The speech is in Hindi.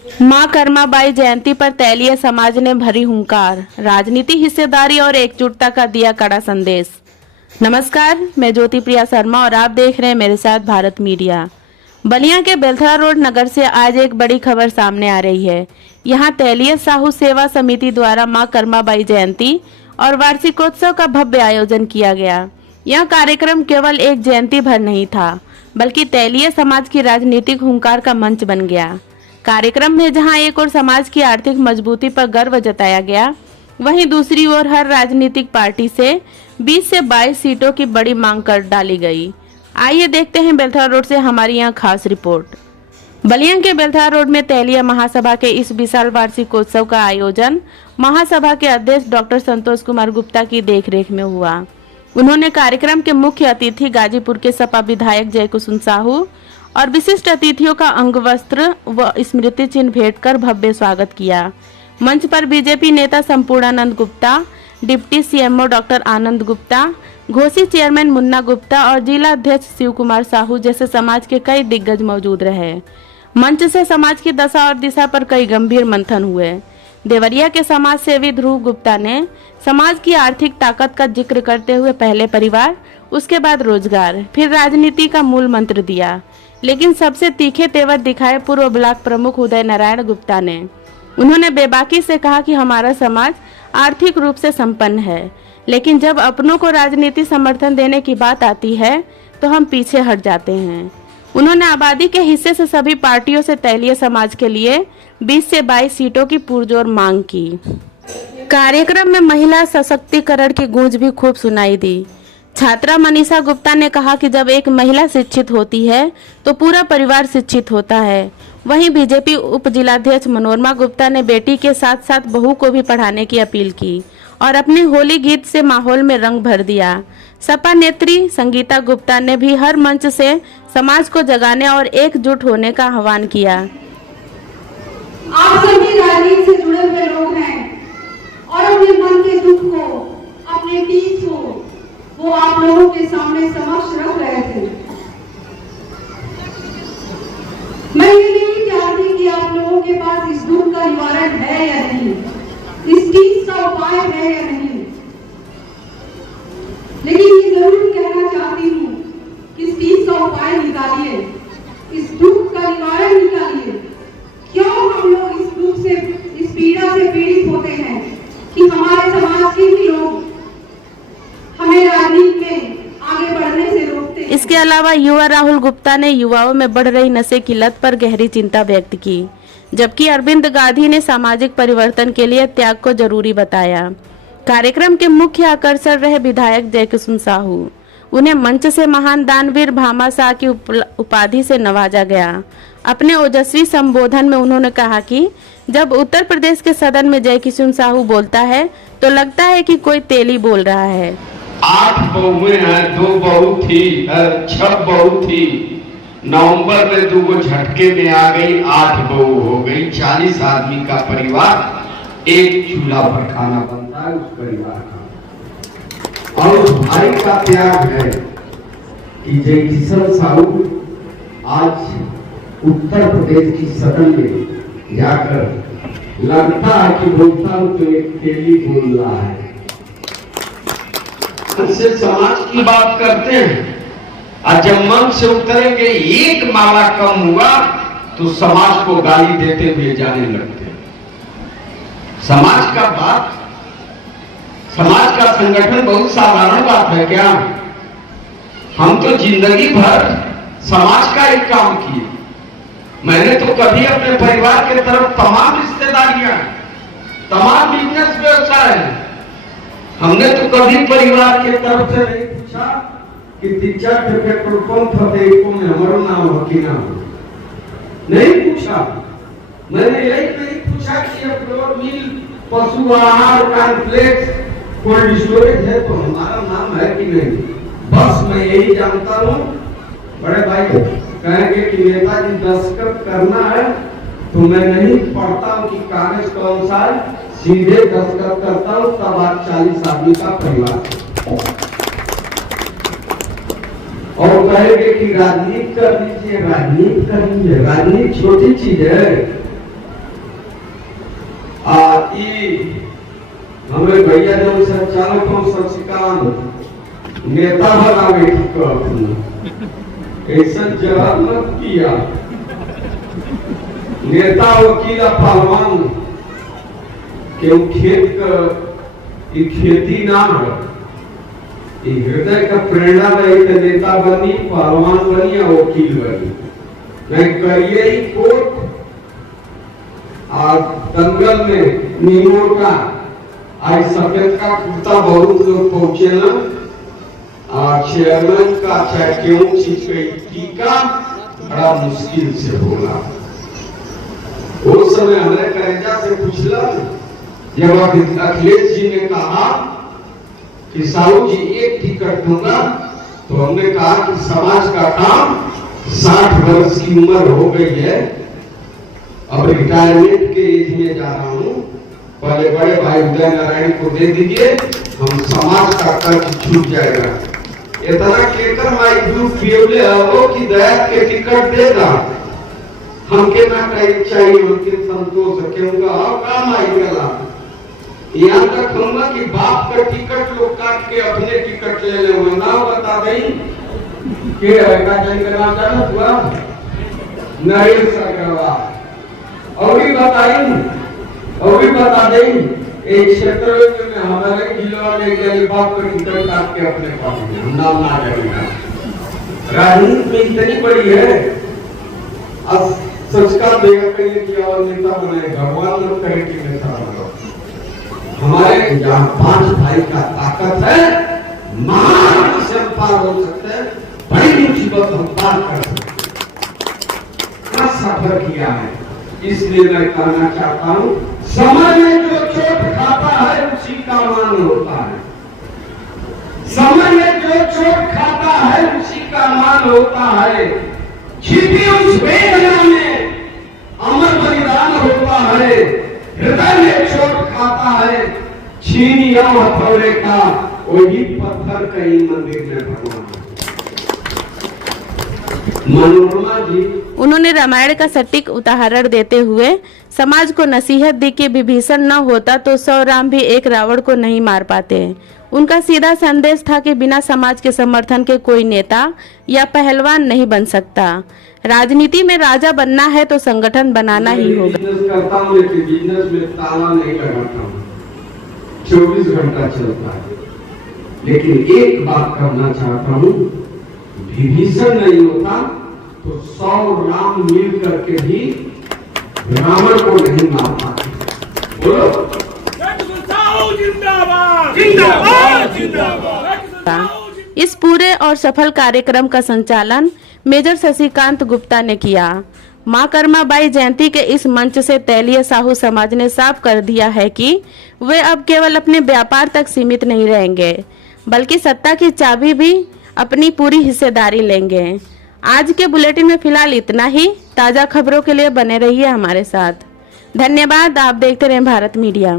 मां कर्माबाई जयंती पर तैलीय समाज ने भरी हुंकार, राजनीति, हिस्सेदारी और एकजुटता का दिया कड़ा संदेश। नमस्कार, मैं ज्योति प्रिया शर्मा और आप देख रहे हैं मेरे साथ भारत मीडिया। बलिया के बेलथरा रोड नगर से आज एक बड़ी खबर सामने आ रही है। यहां तैलीय साहू सेवा समिति द्वारा मां कर्माबाई जयंती और वार्षिकोत्सव का भव्य आयोजन किया गया। यह कार्यक्रम केवल एक जयंती भर नहीं था, बल्कि तैलीय समाज की राजनीतिक हुंकार का मंच बन गया। कार्यक्रम में जहां एक ओर समाज की आर्थिक मजबूती पर गर्व जताया गया, वहीं दूसरी ओर हर राजनीतिक पार्टी से 20 से 22 सीटों की बड़ी मांग कर डाली गई। आइए देखते हैं बेलथरा रोड से हमारी यहाँ खास रिपोर्ट। बलिया के बेलथरा रोड में तैलीय महासभा के इस विशाल वार्षिकोत्सव का आयोजन महासभा के अध्यक्ष डॉक्टर संतोष कुमार गुप्ता की देखरेख में हुआ। उन्होंने कार्यक्रम के मुख्य अतिथि गाजीपुर के सपा विधायक जयकिशन साहू और विशिष्ट अतिथियों का अंग वस्त्र व स्मृति चिन्ह भेंट कर भव्य स्वागत किया। मंच पर बीजेपी नेता Sampurnanand Gupta, deputy CMO doctor Anand Gupta, Ghosi chairman Munna Gupta और जिला अध्यक्ष शिव कुमार साहू जैसे समाज के कई दिग्गज मौजूद रहे। मंच से समाज की दशा और दिशा पर कई गंभीर मंथन हुए। देवरिया के समाज सेवी ध्रुव गुप्ता ने समाज की आर्थिक ताकत का जिक्र करते हुए पहले परिवार, उसके बाद रोजगार, फिर राजनीति का मूल मंत्र दिया। लेकिन सबसे तीखे तेवर दिखाए पूर्व ब्लॉक प्रमुख उदय नारायण गुप्ता ने। उन्होंने बेबाकी से कहा कि हमारा समाज आर्थिक रूप से संपन्न है, लेकिन जब अपनों को राजनीति समर्थन देने की बात आती है तो हम पीछे हट जाते हैं। उन्होंने आबादी के हिस्से से सभी पार्टियों से तैलीय समाज के लिए 20 से 22 सीटों की पुरजोर मांग की। कार्यक्रम में महिला सशक्तिकरण की गूंज भी खूब सुनाई दी। छात्रा मनीषा गुप्ता ने कहा कि जब एक महिला शिक्षित होती है तो पूरा परिवार शिक्षित होता है। वहीं बीजेपी उप जिलाध्यक्ष मनोरमा गुप्ता ने बेटी के साथ साथ बहू को भी पढ़ाने की अपील की और अपने होली गीत से माहौल में रंग भर दिया। सपा नेत्री संगीता गुप्ता ने भी हर मंच से समाज को जगाने और एकजुट होने का आह्वान किया। आप सभी राजनीति से जुड़े हुए लोग हैं और अपने मन के दुख को, अपने पीठ को वो आप लोगों के सामने समक्ष रख रहे थे। मैं ये नहीं जानती कि आप लोगों के पास इस दुख का निवारण है या नहीं, इस चीज का उपाय है या नहीं, लेकिन ये जरूर कहना चाहती हूँ कि इस चीज का उपाय निकालिए, इस दुख का निवारण निकालिए। क्यों हम लोग इस दुख से, इस पीड़ा से पीड़ित होते हैं कि हमारे समाज के ही लोग हमें राजनीति में आगे बढ़ने से रोकते हैं। इसके अलावा युवा राहुल गुप्ता ने युवाओं में बढ़ रही नशे की लत पर गहरी चिंता व्यक्त की, जबकि अरविंद गांधी ने सामाजिक परिवर्तन के लिए त्याग को जरूरी बताया। कार्यक्रम के मुख्य आकर्षण रहे विधायक जयकिशन साहू। उन्हें मंच से महान दानवीर भामा शाह की उपाधि से नवाजा गया। अपने ओजस्वी संबोधन में उन्होंने कहा कि जब उत्तर प्रदेश के सदन में जयकिशन साहू बोलता है तो लगता है कि कोई तेली बोल रहा है। 8 बहुएं हैं, 2 बहू थी, 6 बहू थी। नवंबर में 2 गो झटके में आ गई, 8 बहू हो गई। 40 आदमी का परिवार, एक चूल्हा पर खाना बनता है उस परिवार का। और उस भाई का त्याग है कि जयकिशन साहू आज उत्तर प्रदेश की सदन में जाकर लगता है कि बोलता हूं तो एक तेली बोल रहा है। से समाज की बात करते हैं और जब मन से उतरेंगे एक माला कम हुआ तो समाज को गाली देते हुए जाने लगते हैं। समाज का बात, समाज का संगठन बहुत साधारण बात है क्या? हम तो जिंदगी भर समाज का एक काम किए। मैंने तो कभी अपने परिवार के तरफ तमाम रिश्तेदारियां, तमाम बिजनेस व्यवसाय, हमने तो कभी परिवार के तरफ से नहीं पूछा कि 3-4 पेट्रोल पंप फतेहपुर में हमारा नाम हो कि ना हो, नहीं पूछा। मैंने यही नहीं पूछा कि ये फ्लोर मिल, पशु आहार, कॉम्प्लेक्स, कोल्ड स्टोरेज है तो हमारा नाम है कि नहीं। बस मैं यही जानता हूँ। बड़े भाई कहेंगे कि नेताजी दस्तखत करना है तो मैं नहीं पढ़ता हूँ कि कागज कौन सा है, सीधे दस्तखत करता हूँ, तब आज 40 आदमी का परिवार। और कहेंगे कि राजनीति कर लीजिए, राजनीति कर लीजिए। राजनीति छोटी चीज है, चालक हम शशिकांत नेता बनावे की कहती ऐसा जरा मत किया। नेता वकील पहलवान के खेत का खेती ना हो, हृदय का प्रेरणा रही तो नेता बनी, पहलवान बनी या वकील बनी। नहीं करिए ही कोर्ट आज दंगल में नीमोर का आज सफेद का कुर्ता बहुत लोग पहुंचे ना, चेयरमैन का चाहे क्यों चीज का टीका बड़ा मुश्किल से होगा। उस समय हमने करेजा से पूछला जब अखिलेश जी ने कहा कि साहू जी एक टिकट दूंगा, तो हमने कहा कि समाज का काम 60 वर्ष की उम्र हो गई है, अब रिटायरमेंट के एज में जा रहा हूँ, पहले बड़े भाई उदय नारायण को दे दीजिए, हम समाज का कर्ज छूट जाएगा। इतना केकर माई ग्रुप पियोले हो कि दया के टिकट देगा हमके ना कहीं चाहिए, उनके संतोष क्योंकि काम आई गला। यहाँ तक कहूंगा कि बाप का टिकट लोग काट के अपने टिकट ले ले, ना बता दें के नाम जाना हुआ नरेश अग्रवाल, और भी बता दें एक क्षेत्र में हमारे जिला में बाप का टिकट काट के अपने पास नाम ना जाएगा। राजनीति में इतनी बड़ी है, अब संस्कार देगा कहीं कि और नेता बने, भगवान लोग कहें कि नेता बनो। हमारे जहाँ 5 भाई का ताकत है, महान से पार हो सकते हैं, बड़ी मुसीबत हम पार कर सकते हैं। सफर किया है, इसलिए मैं कहना चाहता हूँ, समय में जो चोट खाता है उसी का मान होता है। समय में जो चोट खाता है उसी का मान होता है। छिपी उस वेदना में अमर बलिदान होता है। हृदय में चोट खाता है, छीनी या हथौड़े का वही पत्थर कहीं मंदिर में भगवान। मनोरमा जी उन्होंने रामायण का सटीक उदाहरण देते हुए समाज को नसीहत दी कि विभीषण न होता तो 100 राम भी एक रावण को नहीं मार पाते। उनका सीधा संदेश था कि बिना समाज के समर्थन के कोई नेता या पहलवान नहीं बन सकता। राजनीति में राजा बनना है तो संगठन बनाना ही होगा। बिजनेस करता हूं, लेकिन बिजनेस में ताला नहीं लगाता हूं, 24 घंटा चलता है। लेकिन एक बात करना चाहता हूं, विभीषण नहीं होता तो 100 राम मिल करके भी रावण को नहीं मार पाते। बोलो इस पूरे और सफल कार्यक्रम का संचालन मेजर शशिकांत गुप्ता ने किया। मां कर्माबाई जयंती के इस मंच से तेलिया साहू समाज ने साफ कर दिया है कि वे अब केवल अपने व्यापार तक सीमित नहीं रहेंगे, बल्कि सत्ता की चाबी भी अपनी पूरी हिस्सेदारी लेंगे। आज के बुलेटिन में फिलहाल इतना ही। ताज़ा खबरों के लिए बने रहिए हमारे साथ। धन्यवाद। आप देखते रहें भारत मीडिया।